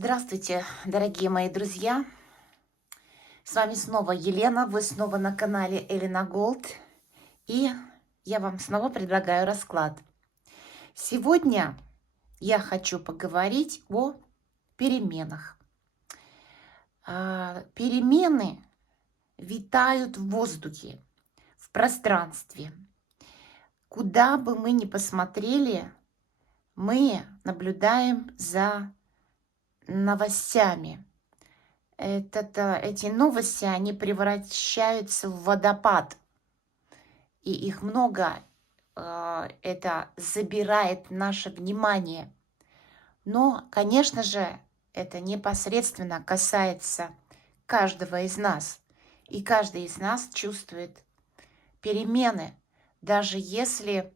Здравствуйте, дорогие мои друзья! С вами снова Елена, вы снова на канале Элина Голд, и я вам снова предлагаю расклад. Сегодня я хочу поговорить о переменах. Перемены витают в воздухе, в пространстве. Куда бы мы ни посмотрели, мы наблюдаем за новостями. Эти новости, они превращаются в водопад, и их много. Это забирает наше внимание. Но, конечно же, это непосредственно касается каждого из нас. И каждый из нас чувствует перемены, даже если,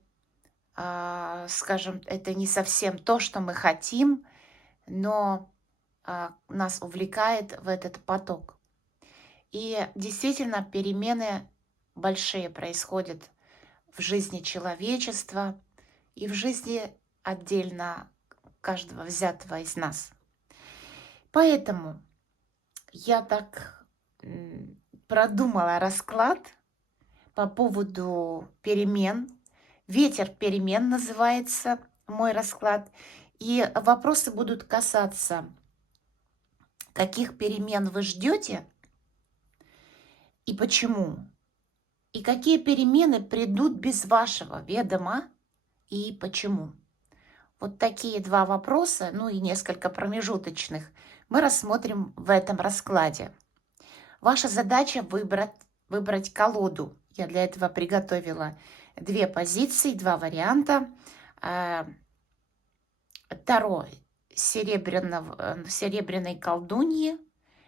скажем, это не совсем то, что мы хотим, но нас увлекает в этот поток. И действительно, перемены большие происходят в жизни человечества и в жизни отдельно каждого взятого из нас. Поэтому я так продумала расклад по поводу перемен. «Ветер перемен» называется мой расклад. И вопросы будут касаться, каких перемен вы ждете и почему, и какие перемены придут без вашего ведома и почему. Вот такие два вопроса, ну и несколько промежуточных, мы рассмотрим в этом раскладе. Ваша задача выбрать колоду. Я для этого приготовила две позиции, два варианта. Таро серебряной колдуньи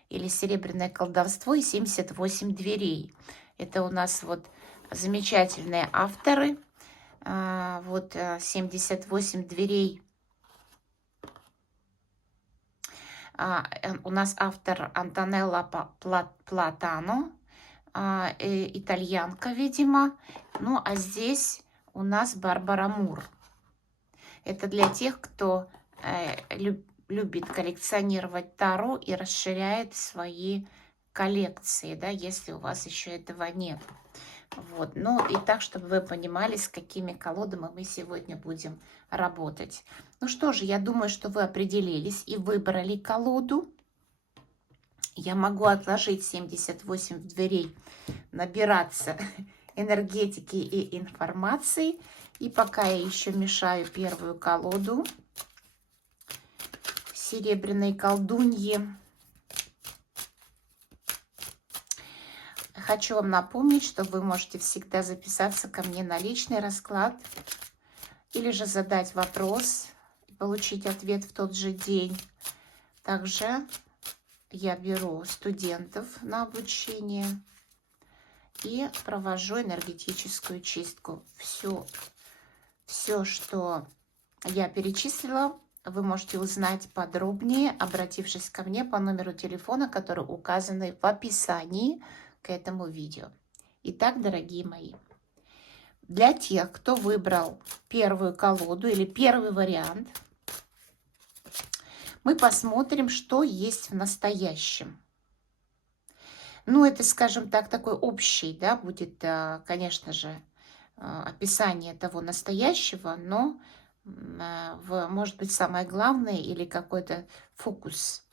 или серебряное колдовство и 78 дверей. Это у нас вот замечательные авторы. Вот 78 дверей. У нас автор Антонелла Платано, итальянка, видимо. Ну, а здесь у нас Барбара Мур. Это для тех, кто любит коллекционировать таро и расширяет свои коллекции, да, если у вас еще этого нет. Вот. Ну и так, чтобы вы понимали, с какими колодами мы сегодня будем работать. Ну что же, я думаю, что вы определились и выбрали колоду. Я могу отложить 78 дверей, набираться энергетики и информации. И пока я еще мешаю первую колоду серебряной колдуньи, хочу вам напомнить, что вы можете всегда записаться ко мне на личный расклад или же задать вопрос и получить ответ в тот же день. Также я беру студентов на обучение и провожу энергетическую чистку. Все, что я перечислила, вы можете узнать подробнее, обратившись ко мне по номеру телефона, который указан в описании к этому видео. Итак, дорогие мои, для тех, кто выбрал первую колоду или первый вариант, мы посмотрим, что есть в настоящем. Ну, это, скажем так, такой общий, да, будет, конечно же, описание того настоящего, но, может быть, самое главное или какой-то фокус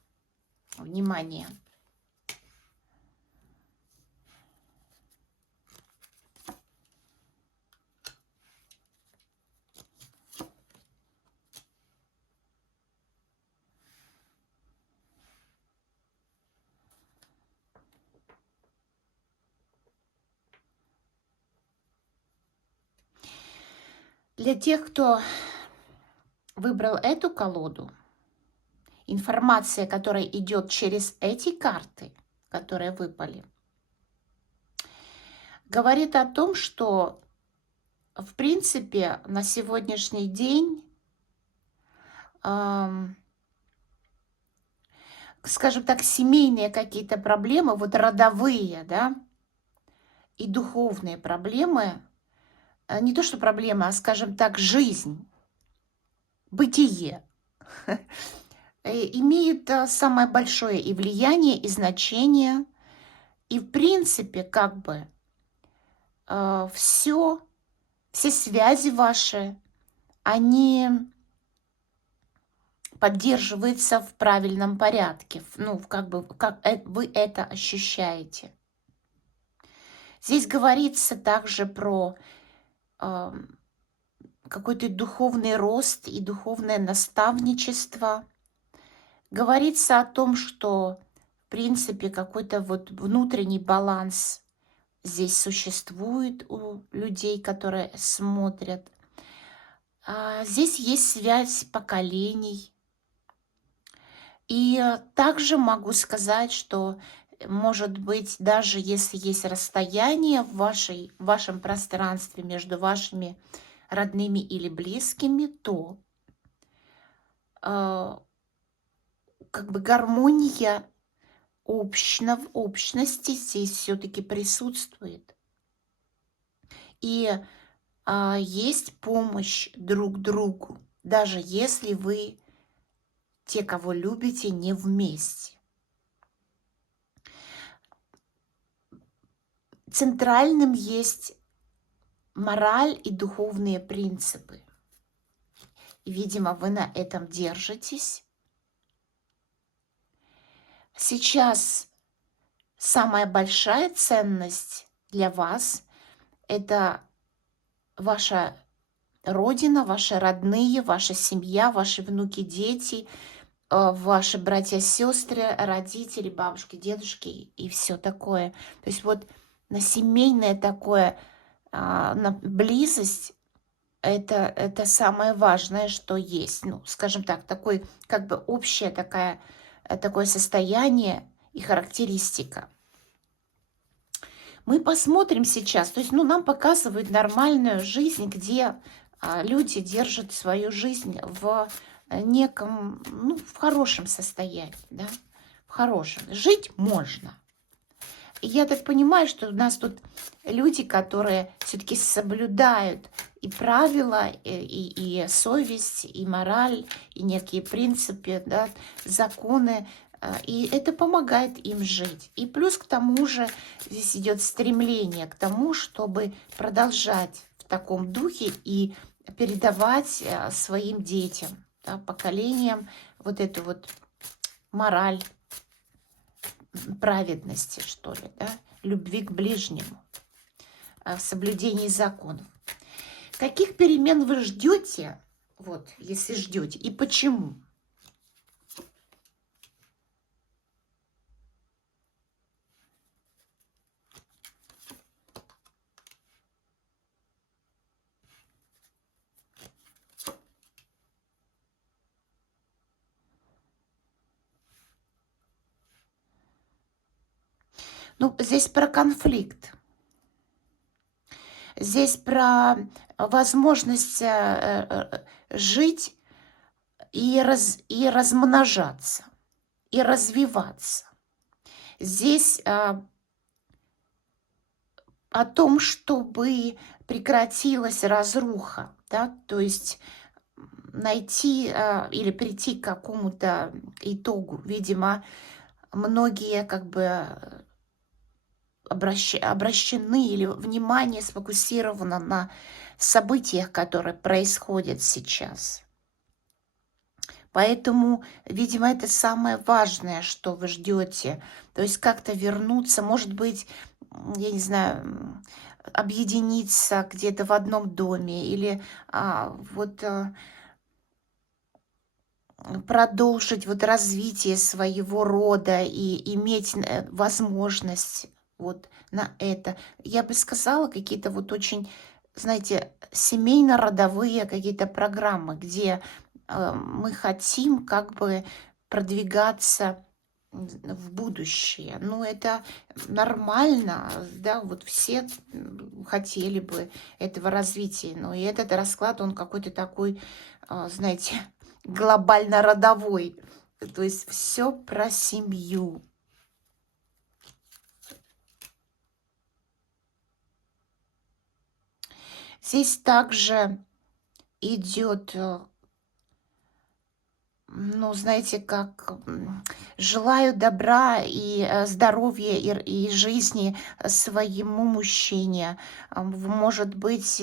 внимания. Для тех, кто выбрал эту колоду, информация, которая идет через эти карты, которые выпали, говорит о том, что, в принципе, на сегодняшний день, скажем так, семейные какие-то проблемы, вот родовые, да, и духовные проблемы, не то что проблемы, а, скажем так, жизнь, бытие, имеет самое большое и влияние, и значение. И в принципе, как бы, все связи ваши, они поддерживаются в правильном порядке. Ну, как бы, как вы это ощущаете. Здесь говорится также про ам, какой-то духовный рост и духовное наставничество. Говорится о том, что, в принципе, какой-то вот внутренний баланс здесь существует у людей, которые смотрят. Здесь есть связь поколений. И также могу сказать, что, может быть, даже если есть расстояние в вашем пространстве между вашими родными или близкими, то э, как бы гармония в общности здесь все-таки присутствует. И есть помощь друг другу, даже если вы, те, кого любите, не вместе. Центральным есть мораль и духовные принципы. И, видимо, вы на этом держитесь. Сейчас самая большая ценность для вас — это ваша родина, ваши родные, ваша семья, ваши внуки, дети, ваши братья, сестры, родители, бабушки, дедушки и все такое. То есть вот на семейное такое, на близость — это самое важное, что есть. Ну, скажем так, такой, как бы общее такое состояние и характеристика. Мы посмотрим сейчас, то есть, ну, нам показывают нормальную жизнь, где люди держат свою жизнь в неком, ну, в хорошем состоянии, да, в хорошем. Жить можно. И я так понимаю, что у нас тут люди, которые все-таки соблюдают и правила, и совесть, и мораль, и некие принципы, да, законы, и это помогает им жить. И плюс к тому же здесь идет стремление к тому, чтобы продолжать в таком духе и передавать своим детям, да, поколениям вот эту вот мораль праведности, что ли, да, любви к ближнему, в соблюдении законов. Каких перемен вы ждете, вот, если ждете, и почему? Ну, здесь про конфликт. Здесь про возможность жить и размножаться, и развиваться. Здесь о том, чтобы прекратилась разруха, да, то есть найти или прийти к какому-то итогу. Видимо, многие как бы обращены или внимание сфокусировано на событиях, которые происходят сейчас. Поэтому, видимо, это самое важное, что вы ждете. То есть как-то вернуться, может быть, я не знаю, объединиться где-то в одном доме или продолжить вот развитие своего рода и иметь возможность вот на это. Я бы сказала, какие-то вот очень, знаете, семейно-родовые какие-то программы, где мы хотим как бы продвигаться в будущее. Ну, это нормально, да, вот все хотели бы этого развития. Но и этот расклад, он какой-то такой, знаете, глобально-родовой. То есть все про семью. Здесь также идет ну, знаете, как желаю добра и здоровья и жизни своему мужчине. Может быть,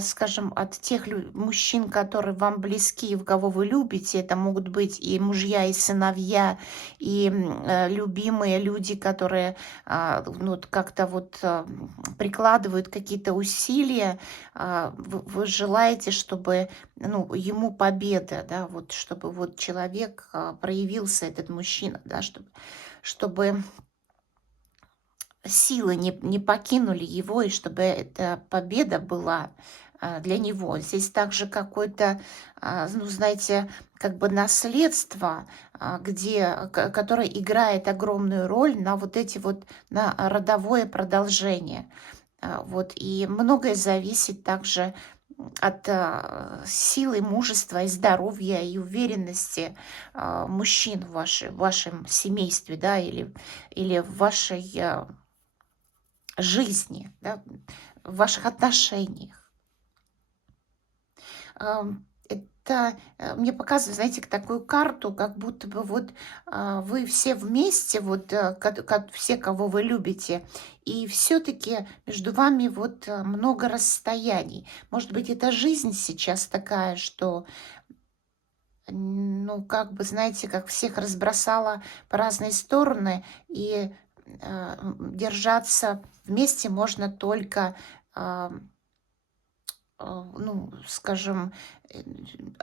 скажем, от тех мужчин, которые вам близки, в кого вы любите, это могут быть и мужья, и сыновья, и любимые люди, которые ну, вот как-то вот прикладывают какие-то усилия. Вы желаете, чтобы ну, ему победа, да, вот чтобы вот человек проявился, этот мужчина, да, чтобы силы не покинули его, и чтобы эта победа была для него. Здесь также какое-то, ну, знаете, как бы наследство, которое играет огромную роль на вот эти вот, на родовое продолжение. Вот, и многое зависит также от силы, мужества и здоровья и уверенности мужчин в вашем семействе, да, или в вашей жизни, да, в ваших отношениях. Это мне показывает, знаете, такую карту, как будто бы вот вы все вместе, вот все, кого вы любите, и все-таки между вами вот много расстояний. Может быть, это жизнь сейчас такая, что, ну, как бы, знаете, как всех разбросала по разные стороны, и держаться вместе можно только ну, скажем, э,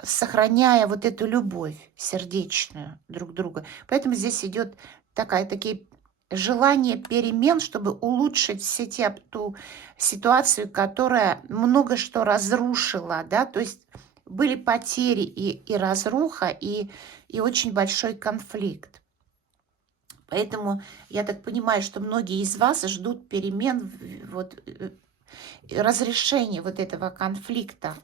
сохраняя вот эту любовь сердечную друг друга. Поэтому здесь идет такие желание перемен, чтобы улучшить ту ситуацию, которая много что разрушила, да, то есть были потери и разруха, и очень большой конфликт. Поэтому я так понимаю, что многие из вас ждут перемен, вот, разрешения вот этого конфликта.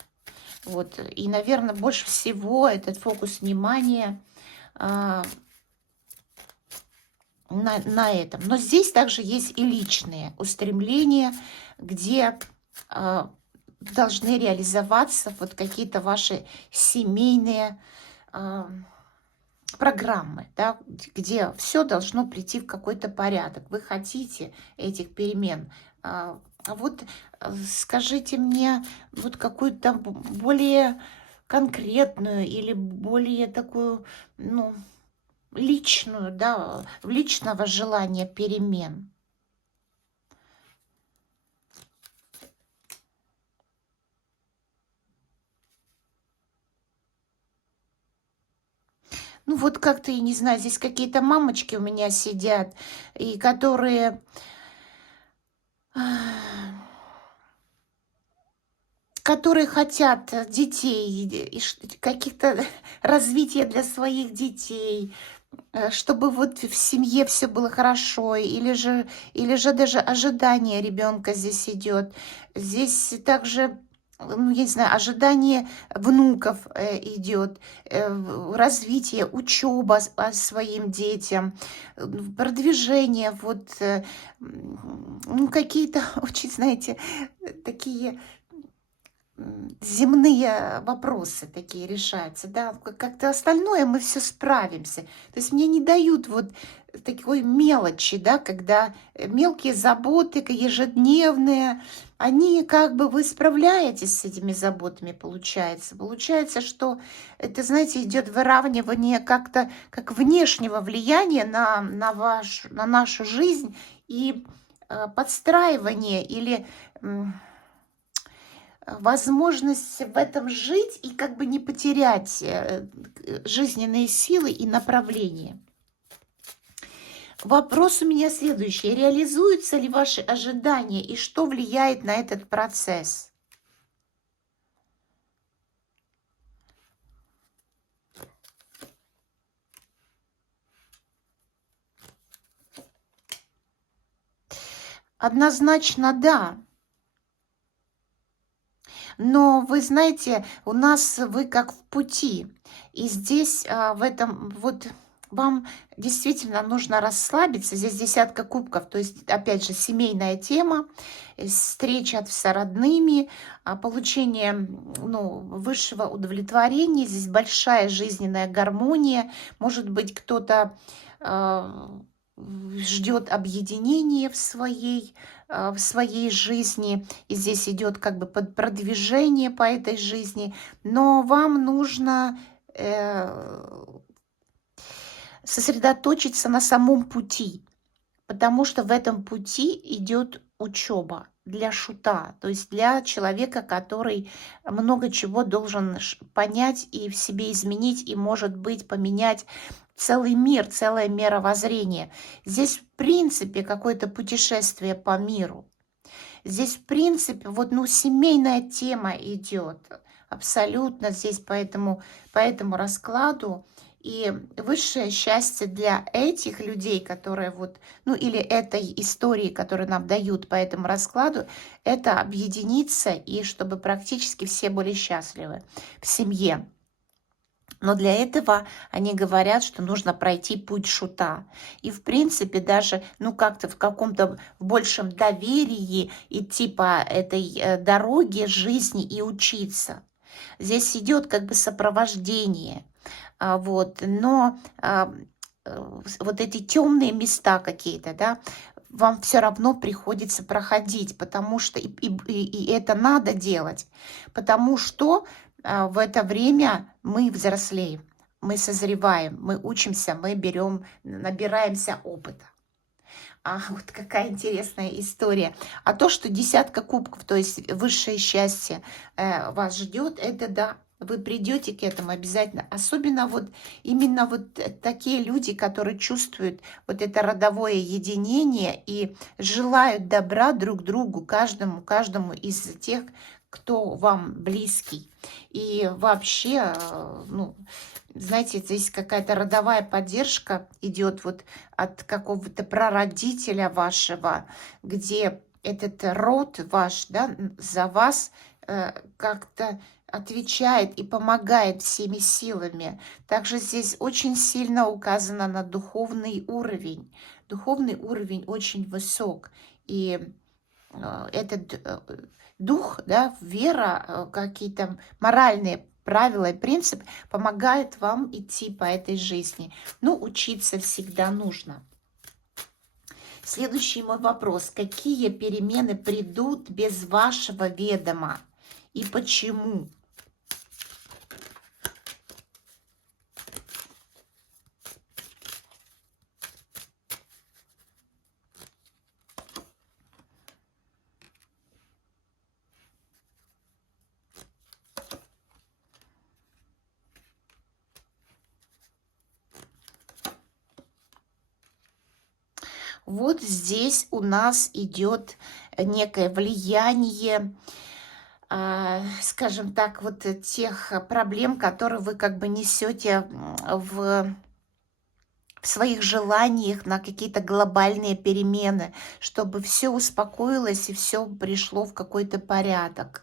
Вот. И, наверное, больше всего этот фокус внимания на этом. Но здесь также есть и личные устремления, где должны реализоваться вот какие-то ваши семейные программы, да, где все должно прийти в какой-то порядок. Вы хотите этих перемен. Вот скажите мне вот какую-то более конкретную или более такую, ну, личную, да, личного желания перемен. Ну вот как-то, я не знаю, здесь какие-то мамочки у меня сидят, и которые хотят детей, каких-то развития для своих детей, чтобы вот в семье все было хорошо, или же даже ожидание ребенка здесь идет. Здесь также, ну, я не знаю, ожидание внуков идет, развитие, учеба своим детям, продвижение, вот, ну, какие-то очень, знаете, такие земные вопросы такие решаются, да, как-то остальное мы все справимся. То есть мне не дают вот такой мелочи, да, когда мелкие заботы ежедневные, они как бы вы справляетесь с этими заботами, получается. Получается, что это, знаете, идет выравнивание как-то как внешнего влияния на нашу жизнь и подстраивание или возможность в этом жить и как бы не потерять жизненные силы и направление. Вопрос у меня следующий. Реализуются ли ваши ожидания и что влияет на этот процесс? Однозначно да. Но вы знаете, у нас вы как в пути. И здесь в этом вот вам действительно нужно расслабиться. Здесь десятка кубков, то есть, опять же, семейная тема, встреча с родными, получение ну, высшего удовлетворения. Здесь большая жизненная гармония. Может быть, кто-то ждет объединения в своей жизни. И здесь идет как бы продвижение по этой жизни. Но вам нужно сосредоточиться на самом пути, потому что в этом пути идет учеба для шута, то есть для человека, который много чего должен понять и в себе изменить, и, может быть, поменять целый мир, целое мировоззрение. Здесь, в принципе, какое-то путешествие по миру. Здесь, в принципе, вот, ну, семейная тема идет абсолютно здесь по этому раскладу. И высшее счастье для этих людей, которые вот, ну, или этой истории, которую нам дают по этому раскладу, это объединиться и чтобы практически все были счастливы в семье. Но для этого они говорят, что нужно пройти путь шута. И, в принципе, даже, ну, как-то в каком-то большем доверии идти по этой дороге жизни и учиться. Здесь идет как бы сопровождение. Вот, но вот эти темные места какие-то, да, вам все равно приходится проходить, потому что и это надо делать, потому что в это время мы взрослеем, мы созреваем, мы учимся, мы берем, набираемся опыта. Вот какая интересная история. А то, что десятка кубков, то есть высшее счастье вас ждет, это да, вы придете к этому обязательно. Особенно вот именно вот такие люди, которые чувствуют вот это родовое единение и желают добра друг другу, каждому из тех, кто вам близкий. И вообще, ну, знаете, здесь какая-то родовая поддержка идет вот от какого-то прародителя вашего, где этот род ваш, да, за вас как-то отвечает и помогает всеми силами. Также здесь очень сильно указано на духовный уровень. Духовный уровень очень высок. И этот дух, да, вера, какие-то моральные правила и принцип помогают вам идти по этой жизни. Ну, учиться всегда нужно. Следующий мой вопрос. Какие перемены придут без вашего ведома и почему? Вот здесь у нас идет некое влияние, скажем так, вот тех проблем, которые вы как бы несете в своих желаниях на какие-то глобальные перемены, чтобы все успокоилось и все пришло в какой-то порядок.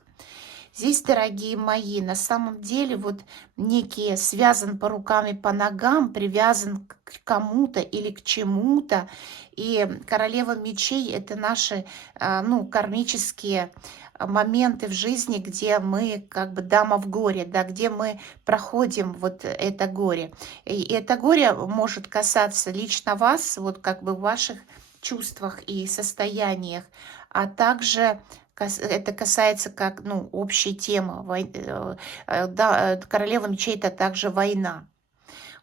Здесь, дорогие мои, на самом деле вот некий связан по рукам и по ногам, привязан к кому-то или к чему-то. И королева мечей — это наши, ну, кармические моменты в жизни, где мы как бы дама в горе, да, где мы проходим вот это горе. И это горе может касаться лично вас, вот как бы в ваших чувствах и состояниях, а также это касается как, ну, общей темы. Да, королева мечей — это также война.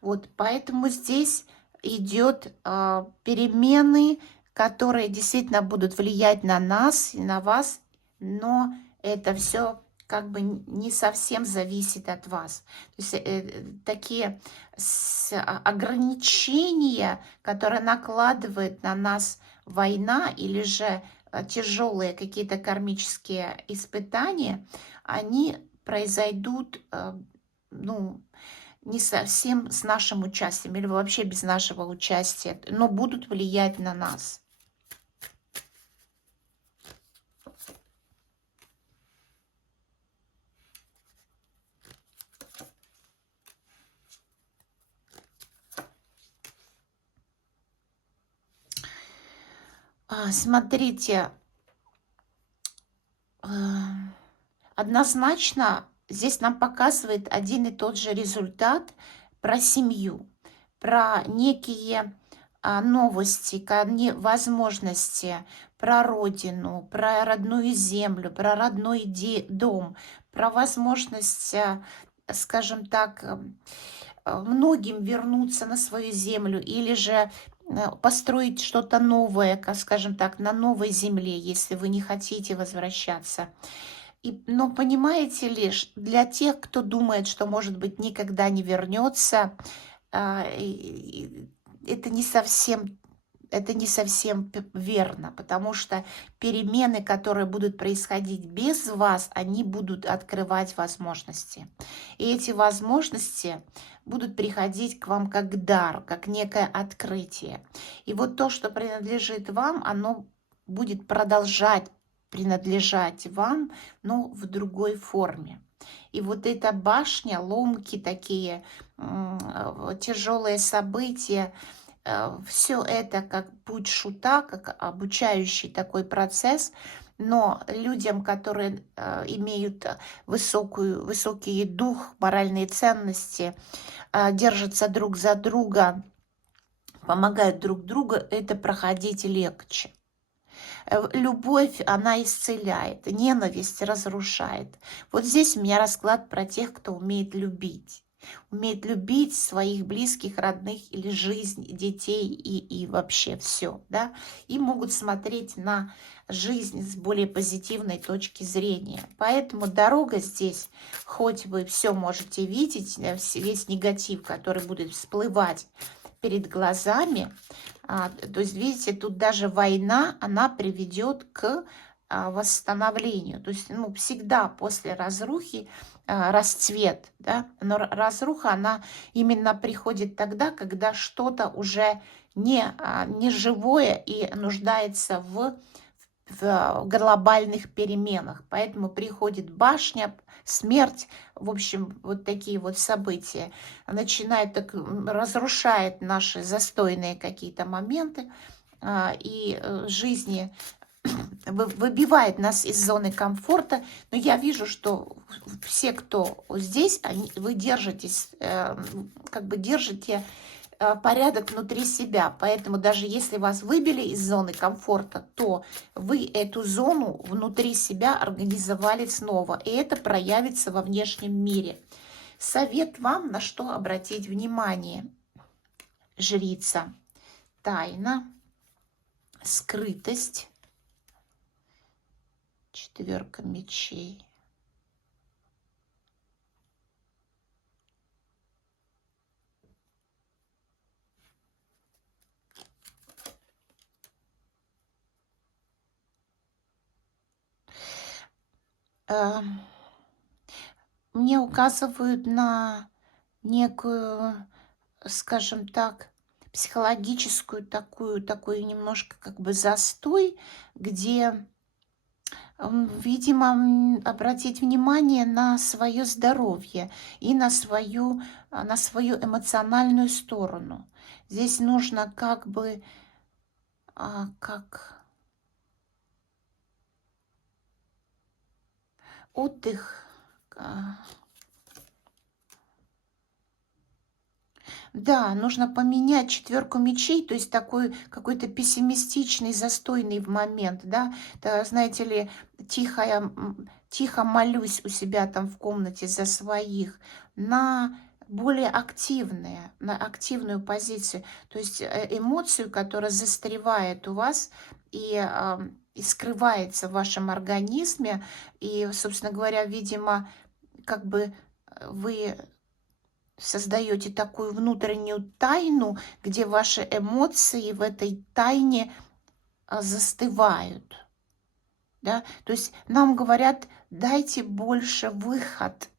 Вот, поэтому здесь идет перемены, которые действительно будут влиять на нас и на вас, но это все как бы не совсем зависит от вас. То есть такие ограничения, которые накладывает на нас война или же тяжелые какие-то кармические испытания, они произойдут, ну, не совсем с нашим участием или вообще без нашего участия, но будут влиять на нас. Смотрите, э, однозначно здесь нам показывает один и тот же результат про семью, про некие новости, возможности, про родину, про родную землю, про родной дом, про возможность, скажем так, многим вернуться на свою землю или же построить что-то новое, скажем так, на новой земле, если вы не хотите возвращаться. Но понимаете ли, для тех, кто думает, что, может быть, никогда не вернется, это не совсем верно, потому что перемены, которые будут происходить без вас, они будут открывать возможности. И эти возможности будут приходить к вам как дар, как некое открытие. И вот то, что принадлежит вам, оно будет продолжать принадлежать вам, но в другой форме. И вот эта башня, ломки такие, тяжелые события, все это как путь шута, как обучающий такой процесс, но людям, которые имеют высокий дух, моральные ценности, держатся друг за друга, помогают друг другу, это проходить легче. Любовь, она исцеляет, ненависть разрушает. Вот здесь у меня расклад про тех, кто умеет любить своих близких, родных или жизнь, детей и вообще все, да, и могут смотреть на жизнь с более позитивной точки зрения. Поэтому дорога здесь, хоть вы все можете видеть, весь негатив, который будет всплывать перед глазами, то есть, видите, тут даже война, она приведет к восстановлению. То есть, ну, всегда после разрухи расцвет, да, но разруха, она именно приходит тогда, когда что-то уже не живое и нуждается в глобальных переменах. Поэтому приходит башня, смерть, в общем, вот такие вот события. Начинает так, разрушает наши застойные какие-то моменты и жизни, выбивает нас из зоны комфорта. Но я вижу, что все, кто здесь, вы держитесь, как бы держите порядок внутри себя. Поэтому даже если вас выбили из зоны комфорта, то вы эту зону внутри себя организовали снова. И это проявится во внешнем мире. Совет вам, на что обратить внимание. Жрица. Тайна. Скрытость. Четверка мечей. Мне указывают на некую, скажем так, психологическую такую немножко как бы застой, где, видимо, обратить внимание на свое здоровье и на свою эмоциональную сторону. Здесь нужно как бы, как отдых. Да, нужно поменять четверку мечей, то есть такой какой-то пессимистичный, застойный в момент, да. Знаете ли, тихо молюсь у себя там в комнате за своих, на более активные, на активную позицию. То есть эмоцию, которая застревает у вас и скрывается в вашем организме. И, собственно говоря, видимо, как бы вы создаете такую внутреннюю тайну, где ваши эмоции в этой тайне застывают. Да? То есть нам говорят, дайте больше выход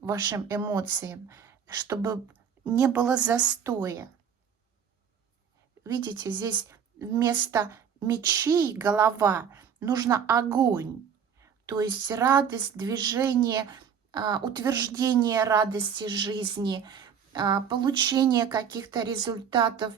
вашим эмоциям, чтобы не было застоя. Видите, здесь вместо мечей голова нужно огонь. То есть радость, движение, утверждение радости жизни, получение каких-то результатов,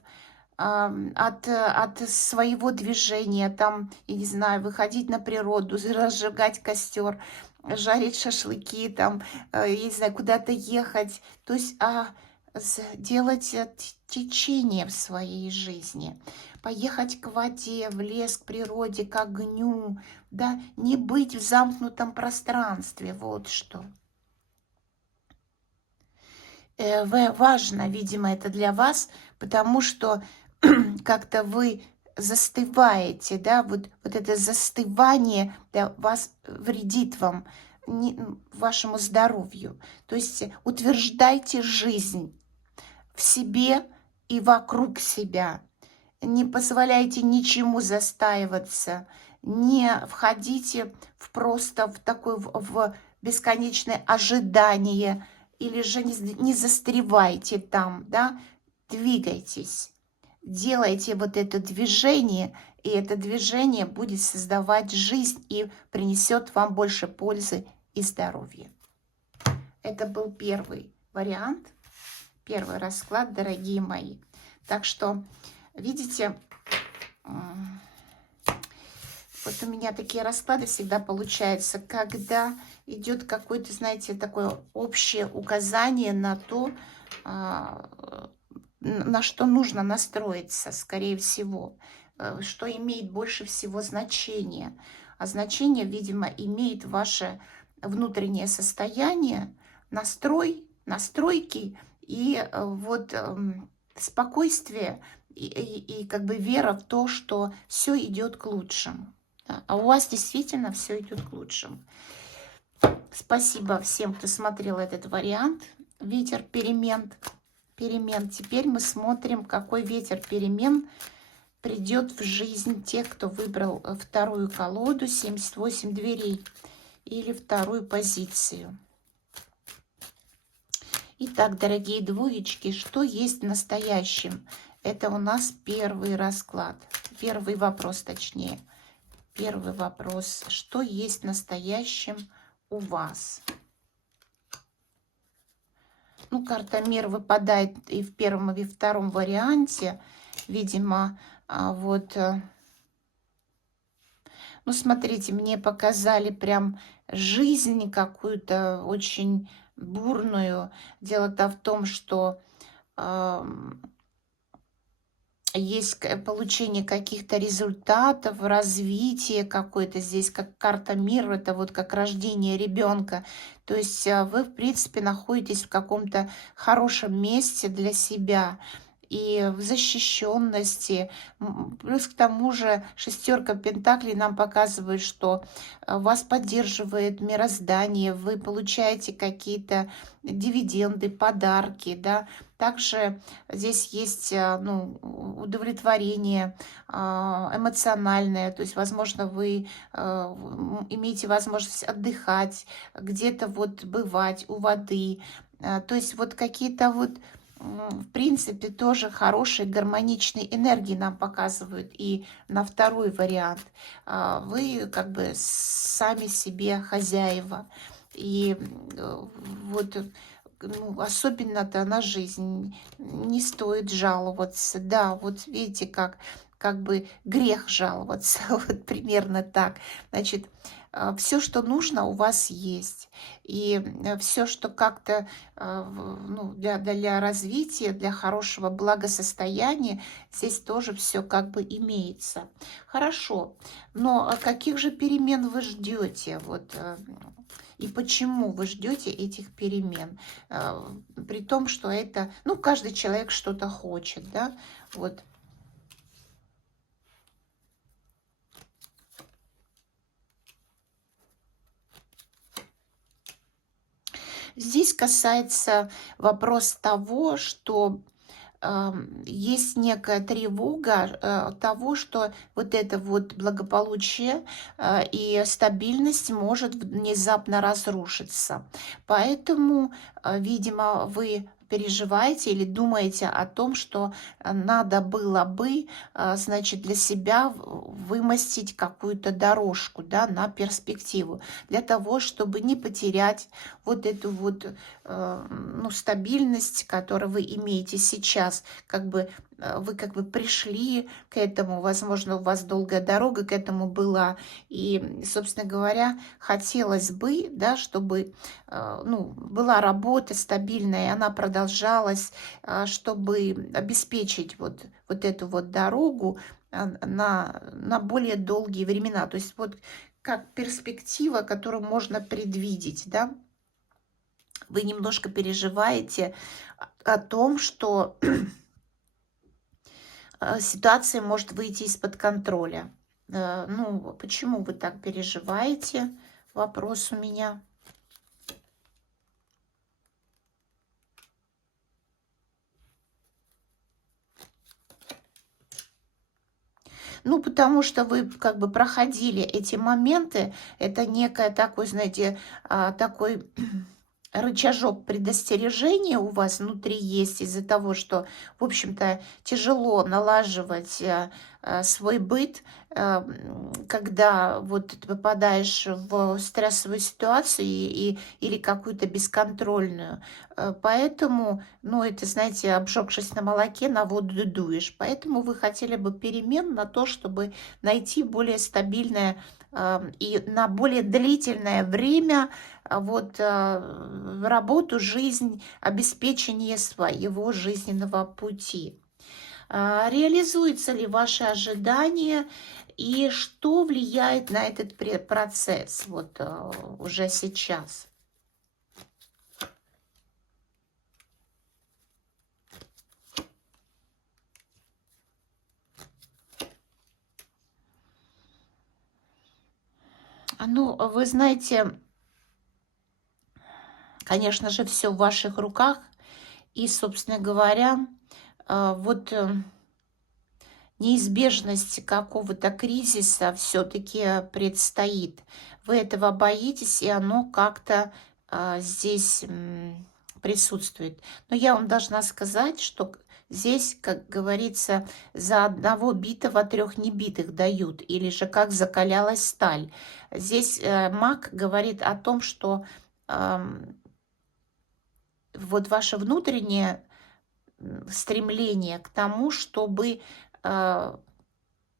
от своего движения, там, я не знаю, выходить на природу, разжигать костер, жарить шашлыки, там, я не знаю, куда-то ехать. То есть делать течение в своей жизни. Поехать к воде, в лес, к природе, к огню, да, не быть в замкнутом пространстве, вот что. Важно, видимо, это для вас, потому что как-то вы застываете, да, вот это застывание для вас вредит вам, вашему здоровью. То есть утверждайте жизнь в себе и вокруг себя. Не позволяйте ничему застаиваться, не входите просто в такое в бесконечное ожидание, или же не застревайте там, да, двигайтесь, делайте вот это движение, и это движение будет создавать жизнь и принесет вам больше пользы и здоровья. Это был первый вариант, первый расклад, дорогие мои. Так что, видите, вот у меня такие расклады всегда получаются, когда идет какое-то, знаете, такое общее указание на то, на что нужно настроиться, скорее всего, что имеет больше всего значения. А значение, видимо, имеет ваше внутреннее состояние, настройки и вот спокойствие и как бы вера в то, что все идет к лучшему. Да? А у вас действительно все идет к лучшему. Спасибо всем, кто смотрел этот вариант. Ветер перемен. Теперь мы смотрим, какой ветер перемен придет в жизнь тех, кто выбрал вторую колоду 78 дверей или вторую позицию. Итак, дорогие двоечки, что есть в настоящем? Это у нас первый расклад. Первый вопрос, точнее. Первый вопрос. Что есть в настоящем у вас? Ну, карта мир выпадает и в первом, и во втором варианте. Видимо, вот... Ну, смотрите, мне показали прям жизнь какую-то очень бурную. Дело-то в том, что есть получение каких-то результатов, развитие какое-то здесь, как карта мира, это вот как рождение ребенка. То есть вы, в принципе, находитесь в каком-то хорошем месте для себя и в защищенности. Плюс к тому же шестерка пентаклей нам показывает, что вас поддерживает мироздание, вы получаете какие-то дивиденды, подарки, да. Также здесь есть ну, удовлетворение эмоциональное, то есть, возможно, вы имеете возможность отдыхать, где-то вот бывать у воды, то есть вот какие-то вот, в принципе, тоже хорошие гармоничные энергии нам показывают. И на второй вариант вы как бы сами себе хозяева. И вот ну, особенно-то на жизнь не стоит жаловаться. Да, вот видите, как бы грех жаловаться, вот примерно так. Значит, все, что нужно, у вас есть. И все, что как-то ну, для развития, для хорошего благосостояния, здесь тоже все как бы имеется. Хорошо, но каких же перемен вы ждете? Вот, и почему вы ждете этих перемен? При том, что это, ну, каждый человек что-то хочет, да, вот. Здесь касается вопрос того, что есть некая тревога того, что вот это вот благополучие и стабильность может внезапно разрушиться. Поэтому, видимо, вы переживаете или думаете о том, что надо было бы, значит, для себя вымостить какую-то дорожку, да, на перспективу, для того, чтобы не потерять вот эту вот ну, стабильность, которую вы имеете сейчас, как бы вы как бы пришли к этому, возможно, у вас долгая дорога к этому была, и, собственно говоря, хотелось бы, да, чтобы, ну, была работа стабильная, и она продолжалась, чтобы обеспечить вот эту вот дорогу на более долгие времена. То есть вот как перспектива, которую можно предвидеть, да, вы немножко переживаете о том, что ситуация может выйти из-под контроля. Ну, почему вы так переживаете? Вопрос у меня. Ну, потому что вы как бы проходили эти моменты. Это некое такой, знаете, такой рычажок предостережения у вас внутри есть из-за того, что, в общем-то, тяжело налаживать свой быт, когда вот ты попадаешь в стрессовую ситуацию или какую-то бесконтрольную. Поэтому, ну, это, знаете, обжегшись на молоке, на воду дуешь. Поэтому вы хотели бы перемен на то, чтобы найти более стабильное и на более длительное время вот работу, жизнь, обеспечение своего жизненного пути. Реализуются ли ваши ожидания и что влияет на этот процесс вот уже сейчас? Ну, вы знаете, конечно же, все в ваших руках. И, собственно говоря, вот неизбежность какого-то кризиса все-таки предстоит. Вы этого боитесь, и оно как-то здесь присутствует. Но я вам должна сказать, что здесь, как говорится, за одного битого трех небитых дают, или же как закалялась сталь. Здесь маг говорит о том, что вот ваше внутреннее стремление к тому, чтобы а,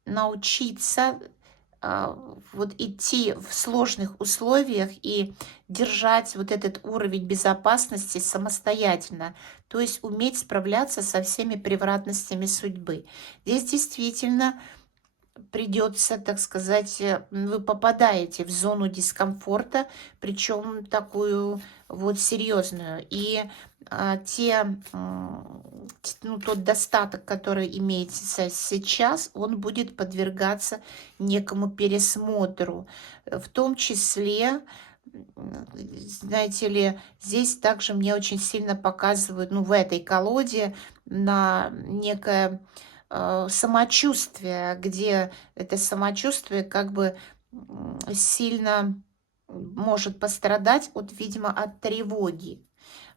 научиться вот идти в сложных условиях и держать вот этот уровень безопасности самостоятельно, то есть уметь справляться со всеми превратностями судьбы. Здесь действительно придется, так сказать, вы попадаете в зону дискомфорта, причем такую вот серьезную. И ну, тот достаток, который имеется сейчас, он будет подвергаться некому пересмотру. В том числе, знаете ли, здесь также мне очень сильно показывают, ну, в этой колоде, на некое самочувствие, где это самочувствие как бы сильно может пострадать от, видимо, от тревоги.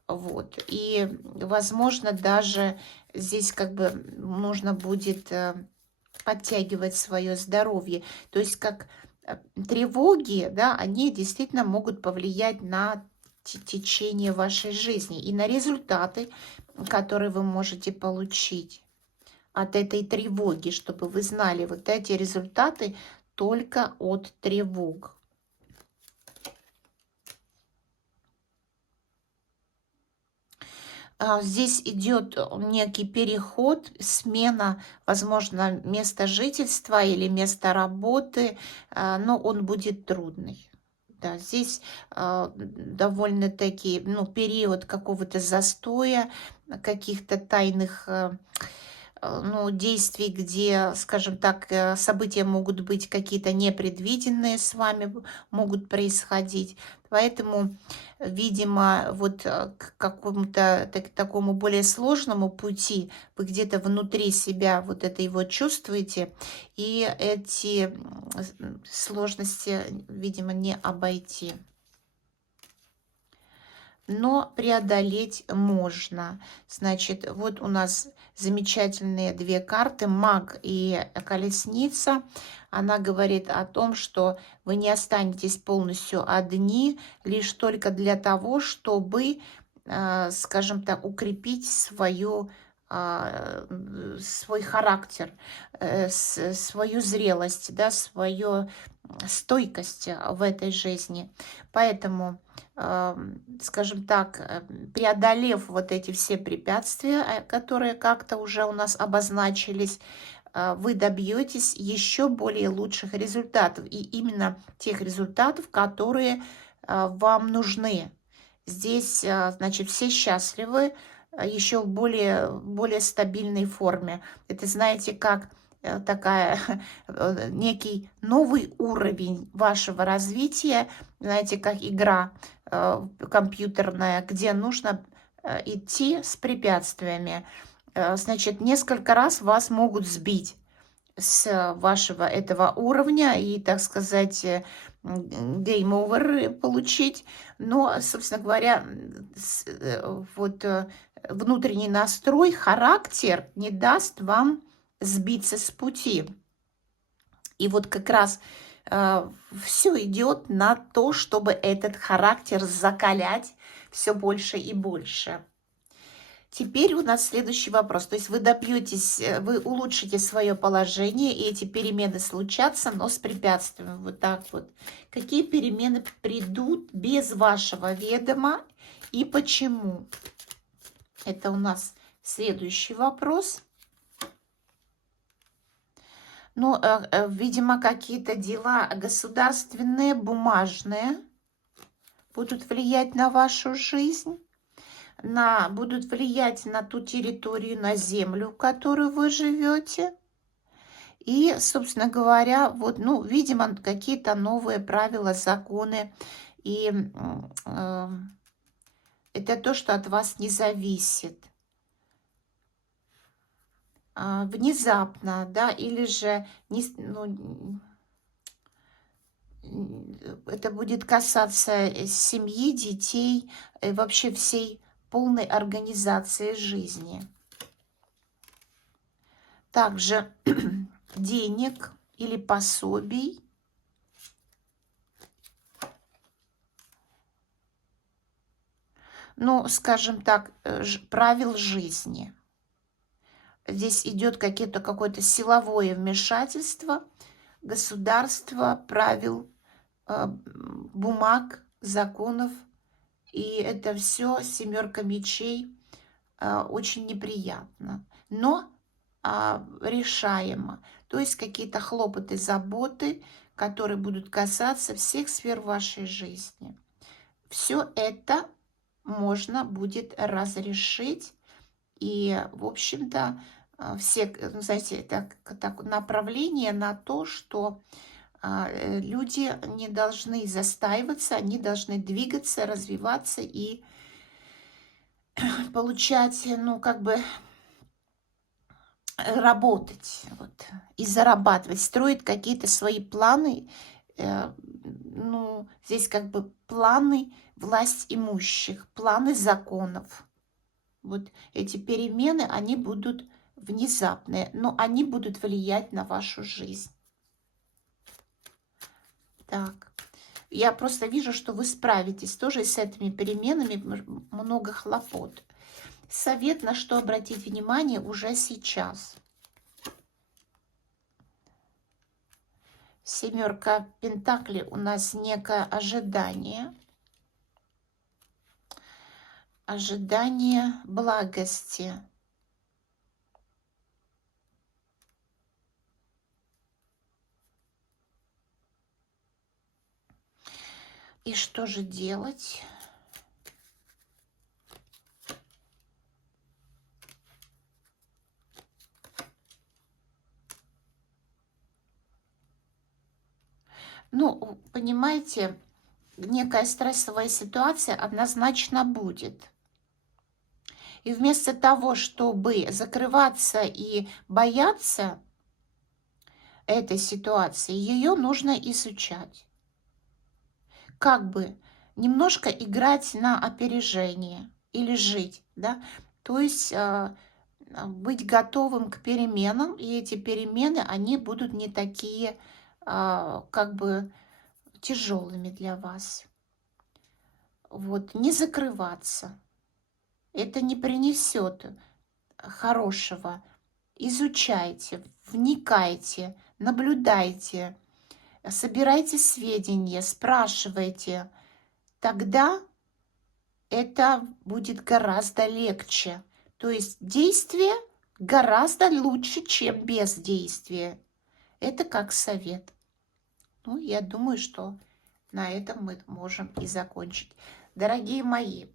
Вот. И, возможно, даже здесь как бы нужно будет подтягивать свое здоровье. То есть как тревоги, да, они действительно могут повлиять на течение вашей жизни и на результаты, которые вы можете получить от этой тревоги, чтобы вы знали, вот эти результаты только от тревог. Здесь идет некий переход, смена, возможно, места жительства или места работы, но он будет трудный. Да, здесь довольно-таки, ну, период какого-то застоя, каких-то тайных ну, действий, где, скажем так, события могут быть какие-то непредвиденные с вами, могут происходить. Поэтому, видимо, вот к какому-то такому более сложному пути вы где-то внутри себя вот это его чувствуете, и эти сложности, видимо, не обойти. Но преодолеть можно. Значит, вот у нас замечательные две карты, маг и колесница. Она говорит о том, что вы не останетесь полностью одни, лишь только для того, чтобы, скажем так, укрепить свою свой характер, свою зрелость, да, свою стойкость в этой жизни. Поэтому, скажем так, преодолев вот эти все препятствия, которые как-то уже у нас обозначились, вы добьетесь еще более лучших результатов. И именно тех результатов, которые вам нужны. Здесь, значит, все счастливы, еще в более стабильной форме. Это, знаете, как такая некий новый уровень вашего развития, знаете, как игра компьютерная, где нужно идти с препятствиями. Значит, несколько раз вас могут сбить с вашего этого уровня и, так сказать, game over получить. Но, собственно говоря, вот внутренний настрой, характер не даст вам сбиться с пути. И вот как раз все идет на то, чтобы этот характер закалять все больше и больше. Теперь у нас следующий вопрос. То есть вы добьетесь, вы улучшите свое положение, и эти перемены случатся, но с препятствием. Вот так вот. Какие перемены придут без вашего ведома и почему? Это у нас следующий вопрос. Ну, видимо, какие-то дела государственные, бумажные будут влиять на вашу жизнь. Будут влиять на ту территорию, на землю, в которой вы живете. И, собственно говоря, вот, ну, видимо, какие-то новые правила, законы. И это то, что от вас не зависит. Внезапно, да, или же это будет касаться семьи, детей, вообще всей полной организации жизни. Также денег или пособий. Ну, скажем так, правил жизни. Здесь идет какое-то силовое вмешательство государства, правил, бумаг, законов. И это все семерка мечей, очень неприятно, но решаемо. То есть какие-то хлопоты, заботы, которые будут касаться всех сфер вашей жизни. Все это можно будет разрешить. И, в общем-то, все, ну, знаете, так направление на то, что люди не должны застаиваться, они должны двигаться, развиваться и получать, ну, как бы работать вот, и зарабатывать, строить какие-то свои планы. Ну, здесь как бы планы власть имущих, планы законов. Вот эти перемены, они будут внезапные, но они будут влиять на вашу жизнь. Так, я просто вижу, что вы справитесь тоже с этими переменами, много хлопот. Совет, на что обратить внимание уже сейчас. Семерка пентаклей у нас некое ожидание. Ожидание благости. И что же делать? Ну, понимаете, некая стрессовая ситуация однозначно будет. И вместо того, чтобы закрываться и бояться этой ситуации, ее нужно изучать. Как бы немножко играть на опережение или жить, да? То есть быть готовым к переменам, и эти перемены, они будут не такие, как бы, тяжелыми для вас. Вот, не закрываться. Это не принесет хорошего. Изучайте, вникайте, наблюдайте, собирайте сведения, спрашивайте. Тогда это будет гораздо легче. То есть действие гораздо лучше, чем бездействие. Это как совет. Ну, я думаю, что на этом мы можем и закончить. Дорогие мои,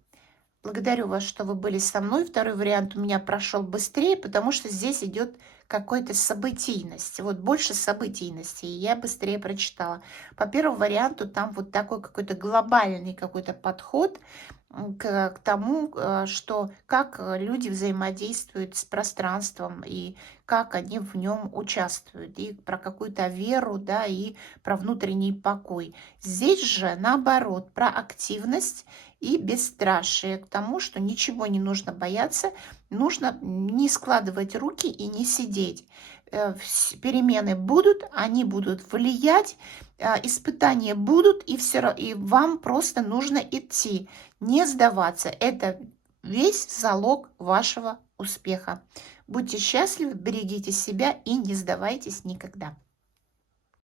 благодарю вас, что вы были со мной. Второй вариант у меня прошел быстрее, потому что здесь идет какой-то событийность. Вот больше событийности, и я быстрее прочитала. По первому варианту там вот такой какой-то глобальный какой-то подход к тому, что как люди взаимодействуют с пространством и как они в нем участвуют, и про какую-то веру, да, и про внутренний покой. Здесь же наоборот про активность и бесстрашие к тому, что ничего не нужно бояться, нужно не складывать руки и не сидеть. Перемены будут, они будут влиять, испытания будут, и вам просто нужно идти, не сдаваться. Это весь залог вашего успеха. Будьте счастливы, берегите себя и не сдавайтесь никогда.